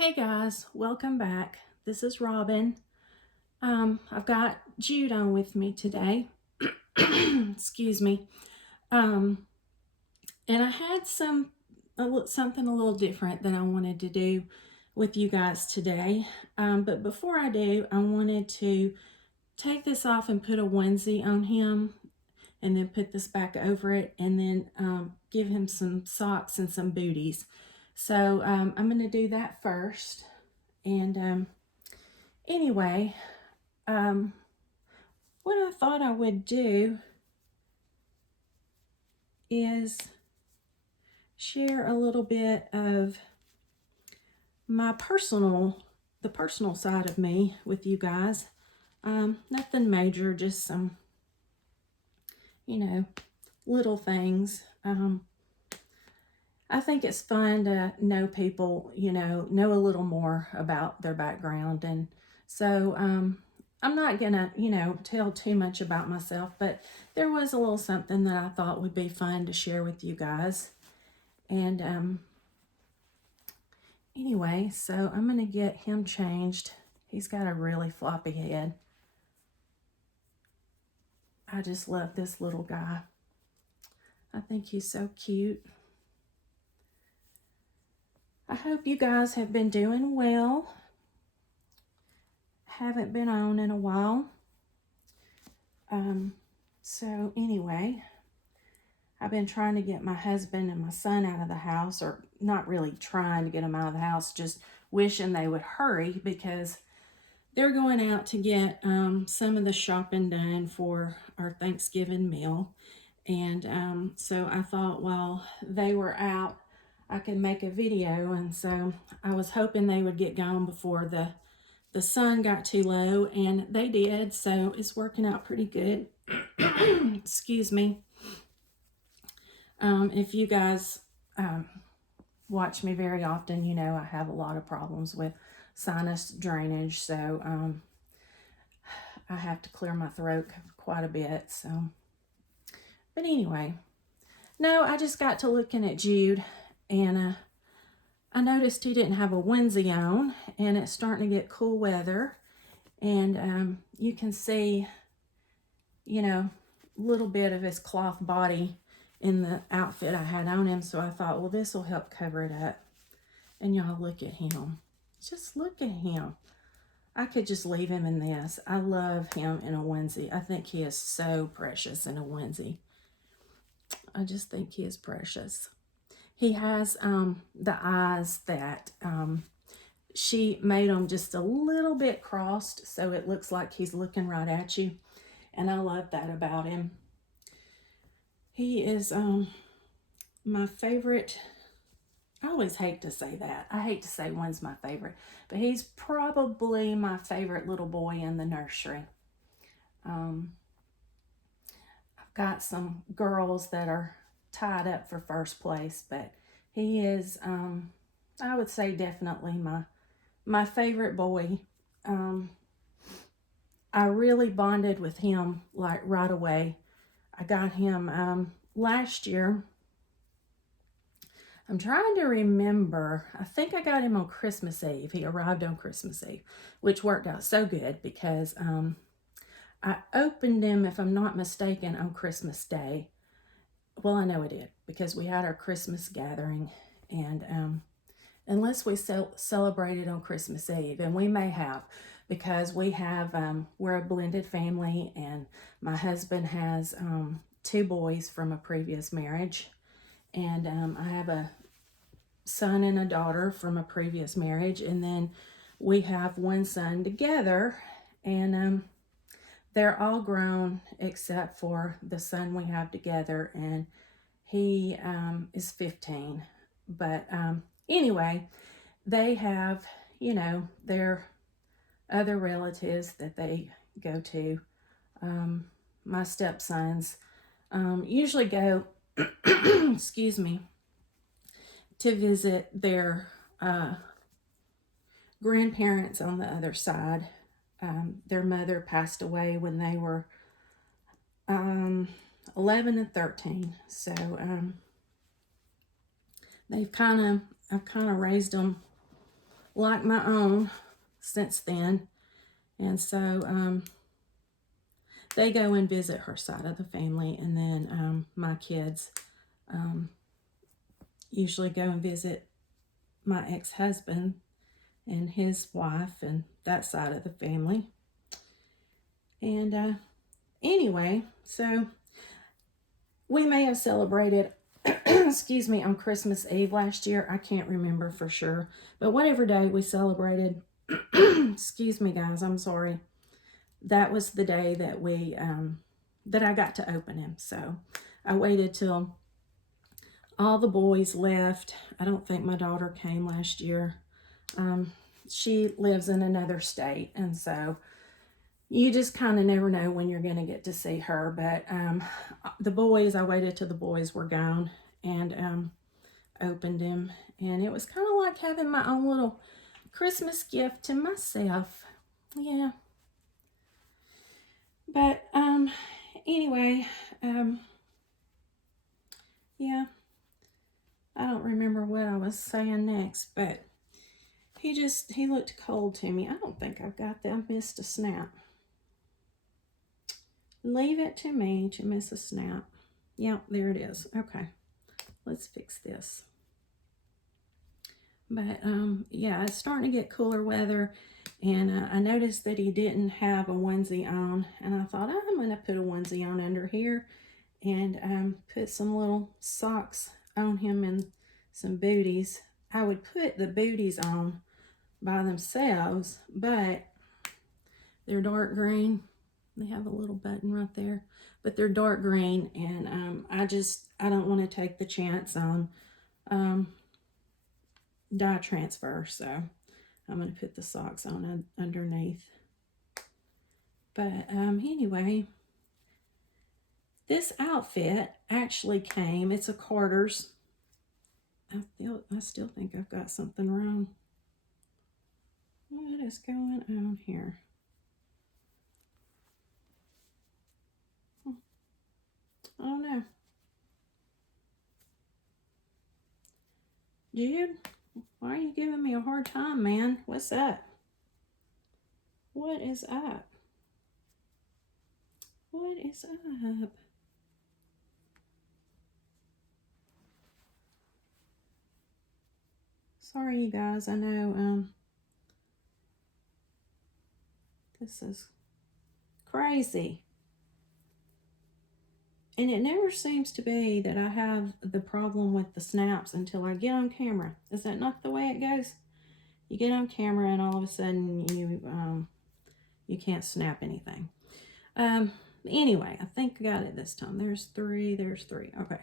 Hey guys, welcome back. This is Robin. I've got Jude on with me today. Excuse me. Um, and I had something a little different that I wanted to do with you guys today. But before I do, I wanted to take this off and put a onesie on him, and then put this back over it, and then give him some socks and some booties. So I'm going to do that first. And anyway, what I thought I would do is share a little bit of the personal side of me with you guys. Nothing major, just some, little things. I think it's fun to know people, know a little more about their background. And so I'm not going to, tell too much about myself, but there was a little something that I thought would be fun to share with you guys. And anyway, so I'm going to get him changed. He's got a really floppy head. I just love this little guy. I think he's so cute. I hope you guys have been doing well. Haven't been on in a while. So anyway, I've been trying to get my husband and my son out of the house, or not really trying to get them out of the house, just wishing they would hurry because they're going out to get some of the shopping done for our Thanksgiving meal. And so I thought while they were out, I could make a video. And so I was hoping they would get gone before the sun got too low, and they did, so it's working out pretty good. Excuse me. If you guys watch me very often, you know I have a lot of problems with sinus drainage, so I have to clear my throat quite a bit. So, but anyway, no, I just got to looking at Jude, and I noticed he didn't have a onesie on, and it's starting to get cool weather, and you can see, a little bit of his cloth body in the outfit I had on him. So I thought, well, this will help cover it up. And y'all look at him. Just look at him. I could just leave him in this. I love him in a onesie. I think he is so precious in a onesie. I just think he is precious. He has the eyes that she made them just a little bit crossed, so it looks like he's looking right at you. And I love that about him. He is my favorite. I always hate to say that. I hate to say one's my favorite, but he's probably my favorite little boy in the nursery. I've got some girls that are tied up for first place, but he is, I would say, definitely my favorite boy. I really bonded with him like right away. I got him last year. I'm trying to remember. I think I got him on Christmas Eve. He arrived on Christmas Eve, which worked out so good because I opened him, if I'm not mistaken, on Christmas Day. Well, I know it did because we had our Christmas gathering, and unless we celebrated on Christmas Eve, and we may have, because we're a blended family, and my husband has 2 boys from a previous marriage, and I have a son and a daughter from a previous marriage, and then we have 1 son together, and they're all grown except for the son we have together, and he is 15. But anyway, they have, their other relatives that they go to. My stepsons usually go, excuse me, to visit their grandparents on the other side. Their mother passed away when they were 11 and 13. So I've kind of raised them like my own since then. And so they go and visit her side of the family, and then my kids usually go and visit my ex-husband and his wife and that side of the family. And anyway, so we may have celebrated, excuse me, on Christmas Eve last year. I can't remember for sure. But whatever day we celebrated, excuse me, guys, I'm sorry. That was the day that that I got to open him. So I waited till all the boys left. I don't think my daughter came last year. She lives in another state, and so you just kind of never know when you're going to get to see her. But the boys, I waited till the boys were gone and opened him. And it was kind of like having my own little Christmas gift to myself. Yeah. But anyway, yeah. I don't remember what I was saying next, but he looked cold to me. I don't think I've got that. I missed a snap. Leave it to me to miss a snap. Yep, there it is. Okay, let's fix this. But yeah, it's starting to get cooler weather, and I noticed that he didn't have a onesie on, and I thought, I'm going to put a onesie on under here and put some little socks on him and some booties. I would put the booties on by themselves, but they're dark green. They have a little button right there, but they're dark green, and I don't want to take the chance on dye transfer, so I'm going to put the socks on underneath. But anyway, this outfit actually came, it's a Carter's. I still think I've got something wrong. What is going on here? I don't know. Jude, why are you giving me a hard time, man? What's up? What is up? What is up? Sorry, you guys. I know this is crazy. And it never seems to be that I have the problem with the snaps until I get on camera. Is that not the way it goes? You get on camera and all of a sudden you can't snap anything. Anyway, I think I got it this time. There's three. Okay.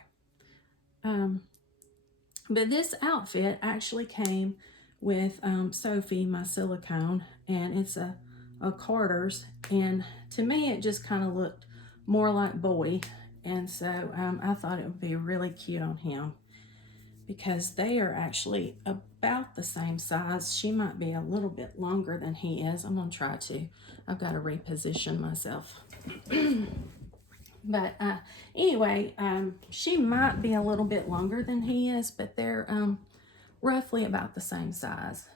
But this outfit actually came with Sophie, my silicone, and it's a Carter's. And to me, it just kind of looked more like boy. And so I thought it would be really cute on him because they are actually about the same size. She might be a little bit longer than he is. I'm going to try to. I've got to reposition myself. But anyway, she might be a little bit longer than he is, but they're roughly about the same size.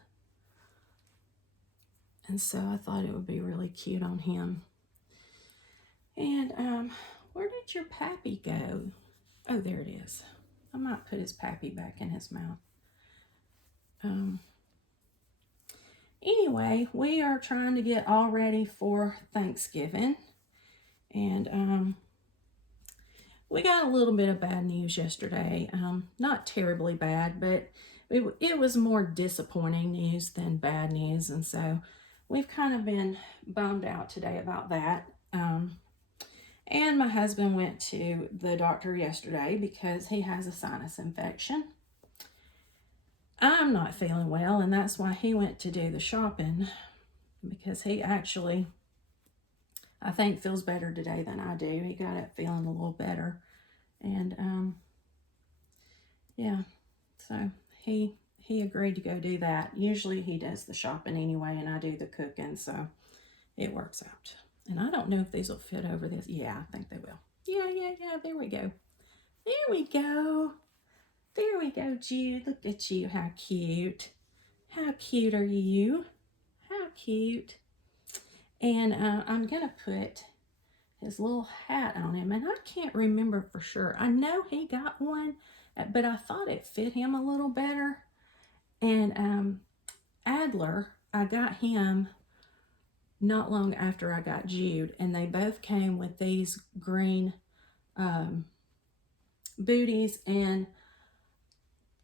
And so I thought it would be really cute on him. And where did your pappy go? Oh, there it is. I might put his pappy back in his mouth. Anyway, we are trying to get all ready for Thanksgiving. And we got a little bit of bad news yesterday. Not terribly bad, but it was more disappointing news than bad news. And so we've kind of been bummed out today about that. And my husband went to the doctor yesterday because he has a sinus infection. I'm not feeling well, and that's why he went to do the shopping, because he actually, I think, feels better today than I do. He got it feeling a little better. And yeah, so he agreed to go do that. Usually he does the shopping anyway, and I do the cooking, so it works out. And I don't know if these will fit over this. Yeah, I think they will. Yeah, there we go. There we go. There we go, Jude. Look at you, how cute. How cute are you? How cute. And I'm going to put his little hat on him. And I can't remember for sure. I know he got one, but I thought it fit him a little better. And Adler, I got him not long after I got Jude. And they both came with these green booties. And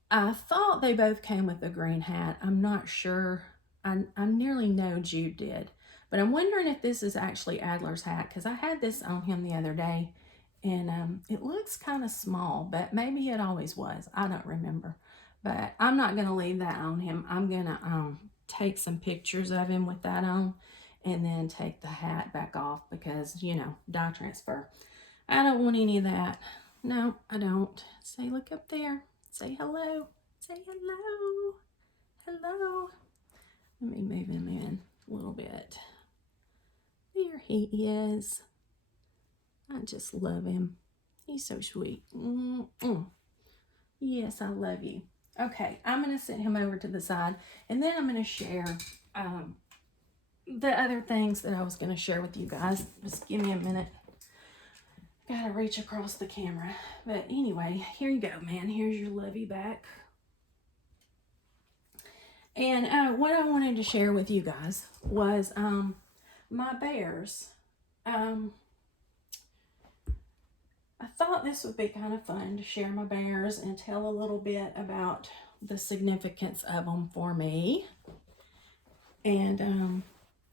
I thought they both came with a green hat. I'm not sure. I nearly know Jude did. But I'm wondering if this is actually Adler's hat, because I had this on him the other day, and it looks kind of small, but maybe it always was. I don't remember. But I'm not going to leave that on him. I'm going to take some pictures of him with that on, and then take the hat back off because, you know, dye transfer. I don't want any of that. No, I don't. Say, look up there. Say hello. Say hello. Hello. Let me move him in a little bit. There he is. I just love him. He's so sweet. Yes, I love you. Okay, I'm going to set him over to the side, and then I'm going to share the other things that I was going to share with you guys. Just give me a minute. Gotta reach across the camera. But anyway, here you go, man. Here's your Lovey back. And what I wanted to share with you guys was my bears. I thought this would be kind of fun to share my bears and tell a little bit about the significance of them for me. And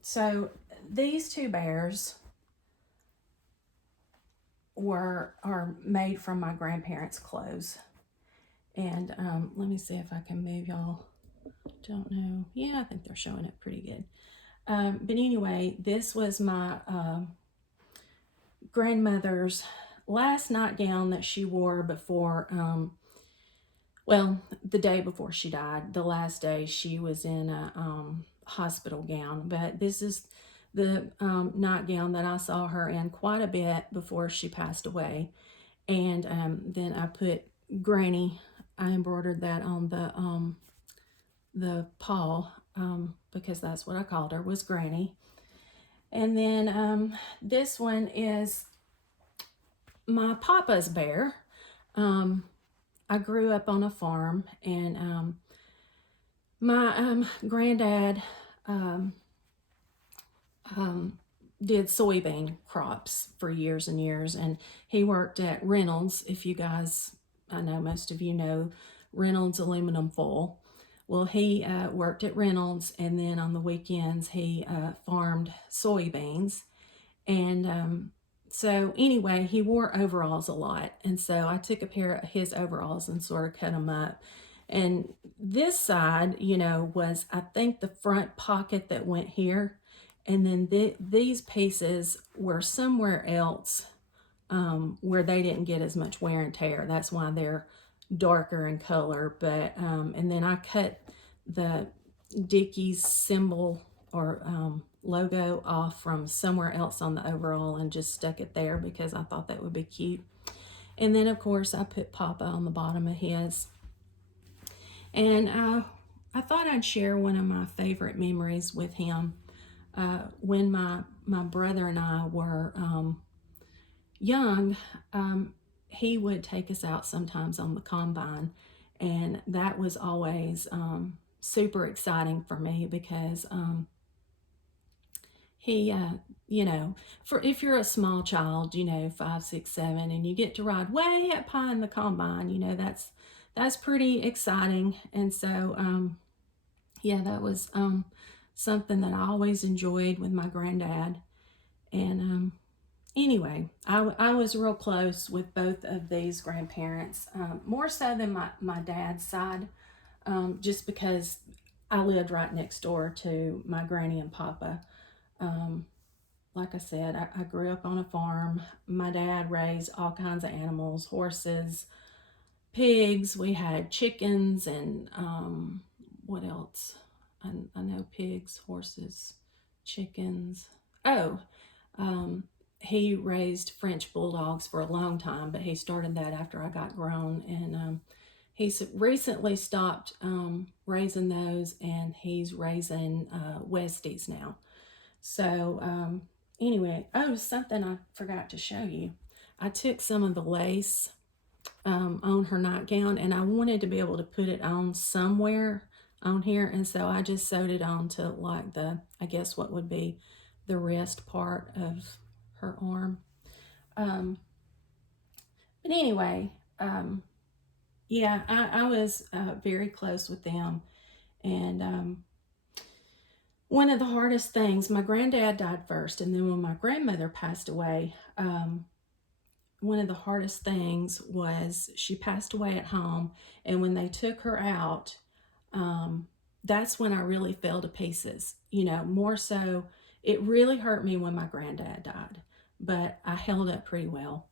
so these two bears are made from my grandparents' clothes. And let me see if I can move y'all. Don't know. Yeah, I think they're showing it pretty good. But anyway, this was my grandmother's last nightgown that she wore before, well, the day before she died. The last day she was in a hospital gown. But this is the nightgown that I saw her in quite a bit before she passed away. And then I put Granny, I embroidered that on the paw, because that's what I called her, was Granny. And then this one is my papa's bear. I grew up on a farm, and my granddad did soybean crops for years and years, and he worked at Reynolds. If you guys, I know most of you know Reynolds aluminum foil. Well, he worked at Reynolds, and then on the weekends he farmed soybeans. And so anyway, he wore overalls a lot, and so I took a pair of his overalls and sort of cut them up. And this side, you know, was, I think, the front pocket that went here, and then these pieces were somewhere else where they didn't get as much wear and tear. That's why they're darker in color. But and then I cut the Dickies symbol or logo off from somewhere else on the overall and just stuck it there because I thought that would be cute. And then of course I put Papa on the bottom of his. And I thought I'd share one of my favorite memories with him. When my brother and I were young, he would take us out sometimes on the combine, and that was always super exciting for me because he, you know, for if you're a small child, you know, 5, 6, 7, and you get to ride way up high in the combine, you know, that's pretty exciting. And so, yeah, that was something that I always enjoyed with my granddad. And anyway, I was real close with both of these grandparents, more so than my dad's side, just because I lived right next door to my granny and papa. Like I said, I grew up on a farm. My dad raised all kinds of animals, horses, pigs. We had chickens and what else? I know pigs, horses, chickens. Oh, he raised French bulldogs for a long time, but he started that after I got grown. And he's recently stopped raising those, and he's raising Westies now. So anyway, oh, something I forgot to show you. I took some of the lace on her nightgown, and I wanted to be able to put it on somewhere on here, and so I just sewed it on to like the, I guess what would be the wrist part of her arm. But anyway, yeah, I was very close with them, and one of the hardest things, my granddad died first, and then when my grandmother passed away, one of the hardest things was she passed away at home, and when they took her out, that's when I really fell to pieces. You know, more so, it really hurt me when my granddad died, but I held up pretty well.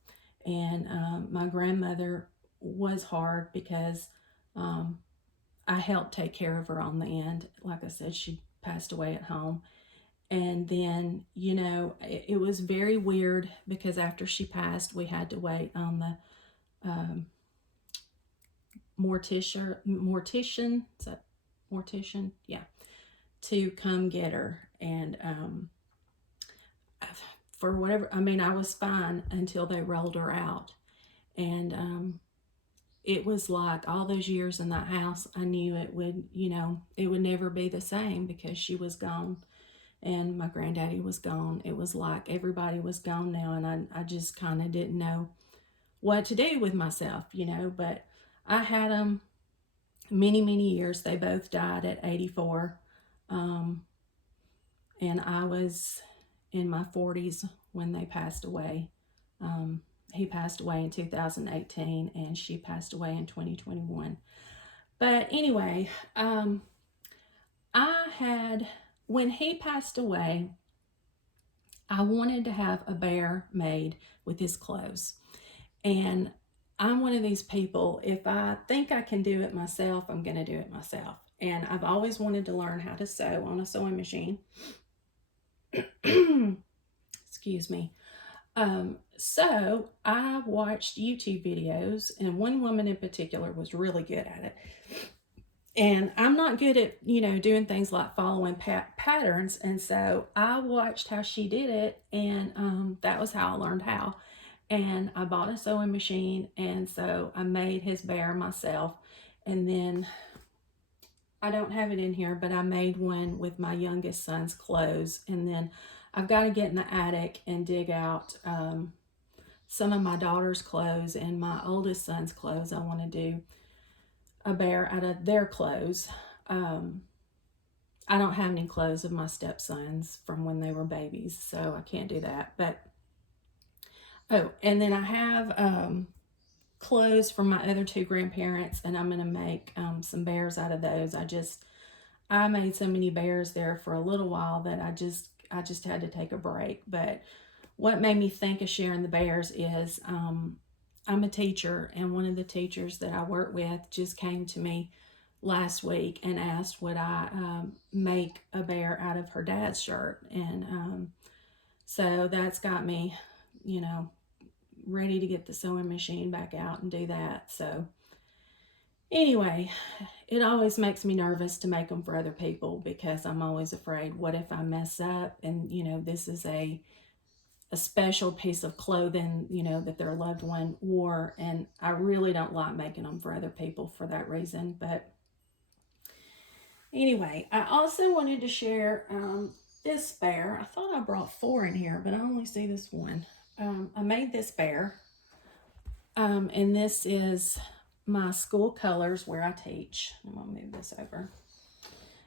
And my grandmother was hard because I helped take care of her on the end. Like I said, she passed away at home. And then, you know, it was very weird because after she passed, we had to wait on the mortician, is that mortician? Yeah, to come get her. And for whatever, I mean, I was fine until they rolled her out. And it was like all those years in that house, I knew it would, you know, it would never be the same because she was gone. And my granddaddy was gone. It was like everybody was gone now, and I just kind of didn't know what to do with myself, you know. But I had them many, many years. They both died at 84. And I was in my 40s when they passed away. He passed away in 2018, and she passed away in 2021. But anyway, I had, when he passed away, I wanted to have a bear made with his clothes. And I'm one of these people, if I think I can do it myself, I'm going to do it myself. And I've always wanted to learn how to sew on a sewing machine. Excuse me. So I watched YouTube videos, and one woman in particular was really good at it. And I'm not good at, you know, doing things like following patterns. And so I watched how she did it, and that was how I learned how. And I bought a sewing machine, and so I made his bear myself. And then I don't have it in here, but I made one with my youngest son's clothes. And then I've got to get in the attic and dig out some of my daughter's clothes and my oldest son's clothes. I want to do a bear out of their clothes. I don't have any clothes of my stepsons from when they were babies, so I can't do that. But oh, and then I have clothes from my other two grandparents, and I'm going to make some bears out of those. I made so many bears there for a little while that I just had to take a break. But what made me think of sharing the bears is I'm a teacher, and one of the teachers that I work with just came to me last week and asked would I make a bear out of her dad's shirt. And so that's got me, you know, ready to get the sewing machine back out and do that. So anyway, it always makes me nervous to make them for other people because I'm always afraid, what if I mess up? And, you know, this is a special piece of clothing, you know, that their loved one wore, and I really don't like making them for other people for that reason. But anyway, I also wanted to share this bear. I thought I brought 4 in here, but I only see this one. I made this bear, and this is my school colors where I teach. I'm gonna move this over.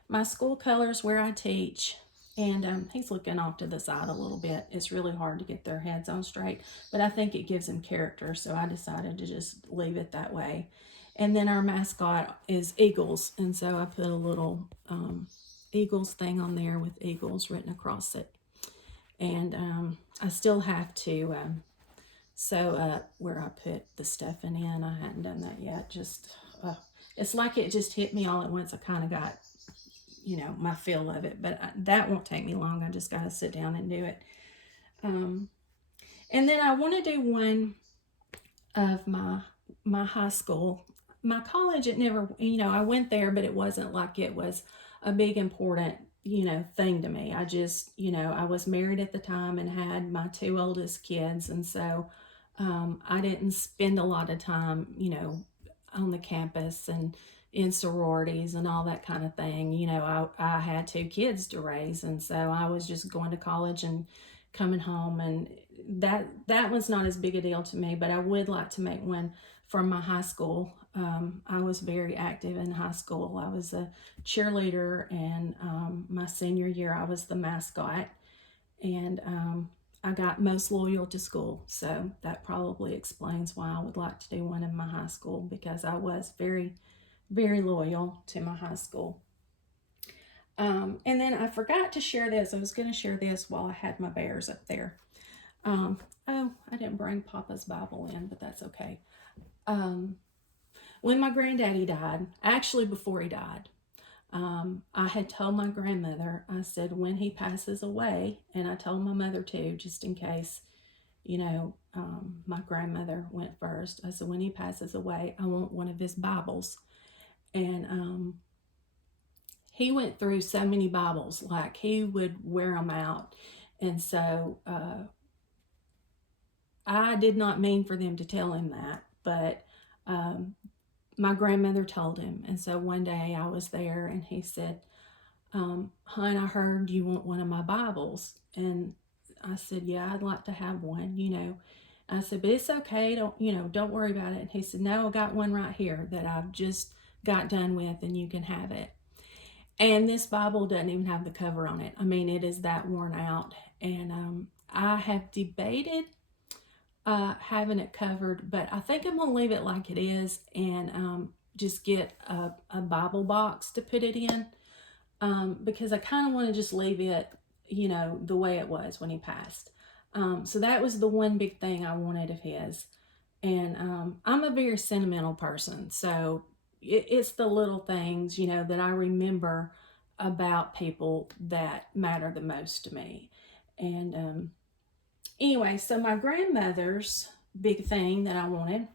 My school colors where I teach. And he's looking off to the side a little bit. It's really hard to get their heads on straight, but I think it gives them character, so I decided to just leave it that way. And then our mascot is Eagles, and so I put a little Eagles thing on there with Eagles written across it. And I still have to sew up where I put the stuffing in. I hadn't done that yet. Just it's like it just hit me all at once. I kind of got, you know, my feel of it, but that won't take me long. I just got to sit down and do it. And then I want to do one of my high school my college, it never, you know, I went there, but it wasn't like it was a big important, you know, thing to me. I just, you know, I was married at the time and had my two oldest kids, and so I didn't spend a lot of time, you know, on the campus and in sororities and all that kind of thing. You know, I had two kids to raise, and so I was just going to college and coming home, and that was not as big a deal to me. But I would like to make one from my high school. I was very active in high school. I was a cheerleader, and my senior year I was the mascot, and I got most loyal to school. So that probably explains why I would like to do one in my high school, because I was very, very loyal to my high school. And then I forgot to share this. I was going to share this while I had my bears up there. Oh, I didn't bring Papa's Bible in, but that's okay. When my granddaddy died, actually before he died, I had told my grandmother, I said, when he passes away, and I told my mother too, just in case, you know, my grandmother went first. I said, when he passes away, I want one of his Bibles. And he went through so many Bibles, like he would wear them out. And so I did not mean for them to tell him that, but my grandmother told him. And so one day I was there and he said, Hon, I heard you want one of my Bibles. And I said, yeah, I'd like to have one, you know. I said, but it's okay. Don't worry about it. And he said, no, I got one right here that I've just got done with, and you can have it. And this Bible doesn't even have the cover on it. I mean, it is that worn out. And I have debated having it covered, but I think I'm going to leave it like it is, and just get a Bible box to put it in, because I kind of want to just leave it, you know, the way it was when he passed. So that was the one big thing I wanted of his. And I'm a very sentimental person, so it's the little things, you know, that I remember about people that matter the most to me. And anyway, so my grandmother's big thing that I wanted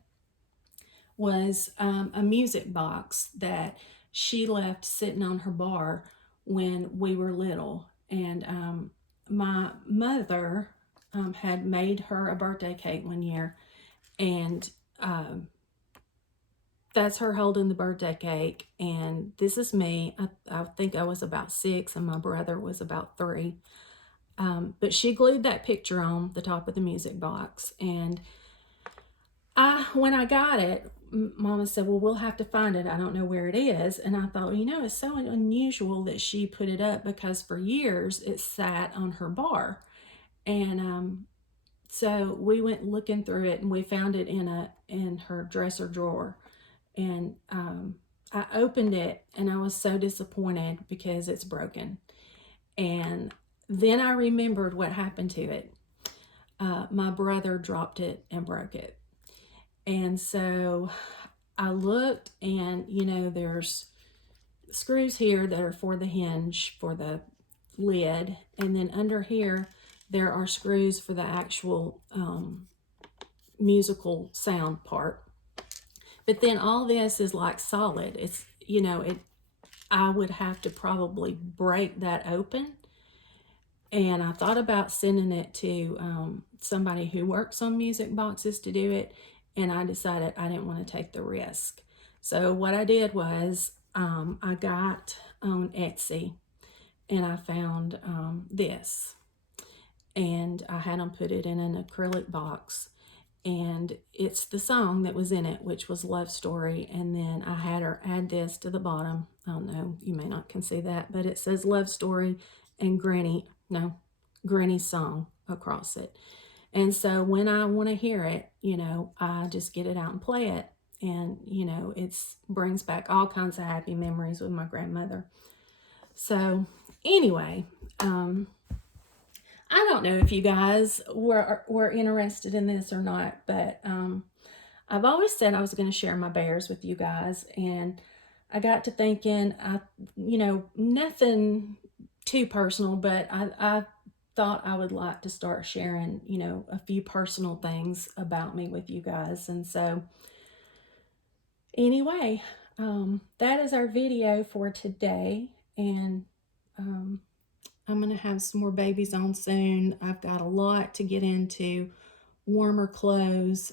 was a music box that she left sitting on her bar when we were little. And my mother had made her a birthday cake one year, and that's her holding the birthday cake. And this is me. I think I was about 6 and my brother was about 3. But she glued that picture on the top of the music box. And when I got it, Mama said, well, we'll have to find it. I don't know where it is. And I thought, you know, it's so unusual that she put it up, because for years it sat on her bar. And so we went looking through it, and we found it in her dresser drawer. And I opened it, and I was so disappointed because it's broken. And then I remembered what happened to it. My brother dropped it and broke it. And so I looked, and, you know, there's screws here that are for the hinge for the lid. And then under here, there are screws for the actual musical sound part. But then all this is like solid. It's, you know, I would have to probably break that open. And I thought about sending it to somebody who works on music boxes to do it. And I decided I didn't want to take the risk. So what I did was I got on Etsy, and I found this. And I had them put it in an acrylic box. And it's the song that was in it, which was Love Story. And then I had her add this to the bottom. I don't know, you may not can see that, but it says Love Story and Granny's song across it. And so when I want to hear it, you know, I just get it out and play it. And, you know, it brings back all kinds of happy memories with my grandmother. So anyway, I don't know if you guys were interested in this or not, but I've always said I was going to share my bears with you guys, and I got to thinking, you know, nothing too personal, but I thought I would like to start sharing, you know, a few personal things about me with you guys. And so anyway, that is our video for today. And I'm going to have some more babies on soon. I've got a lot to get into, warmer clothes.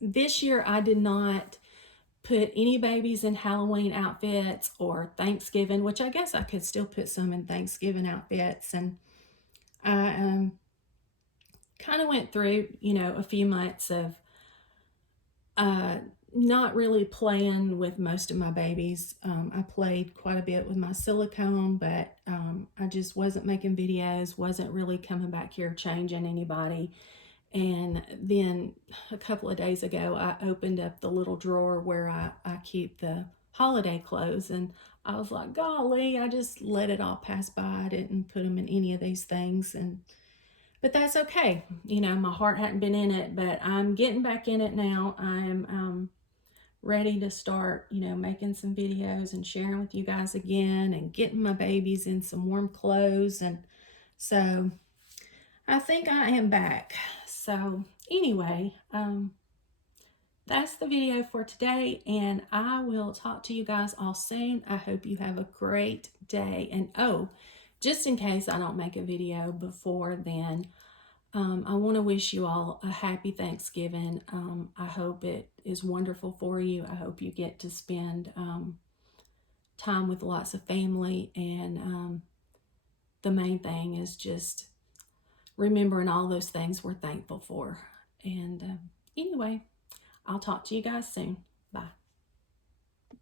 This year I did not put any babies in Halloween outfits or Thanksgiving, which I guess I could still put some in Thanksgiving outfits. And I kind of went through, a few months of not really playing with most of my babies. I played quite a bit with my silicone, but I just wasn't making videos, wasn't really coming back here changing anybody. And then a couple of days ago, I opened up the little drawer where I keep the holiday clothes, and I was like, golly, I just let it all pass by. I didn't put them in any of these things, but that's okay. My heart hadn't been in it, but I'm getting back in it now. I'm ready to start, making some videos and sharing with you guys again and getting my babies in some warm clothes. And so I think I am back. So anyway, that's the video for today, and I will talk to you guys all soon. I hope you have a great day. And just in case I don't make a video before then, I want to wish you all a happy Thanksgiving. I hope it is wonderful for you. I hope you get to spend time with lots of family, and the main thing is just remembering all those things we're thankful for. And anyway, I'll talk to you guys soon.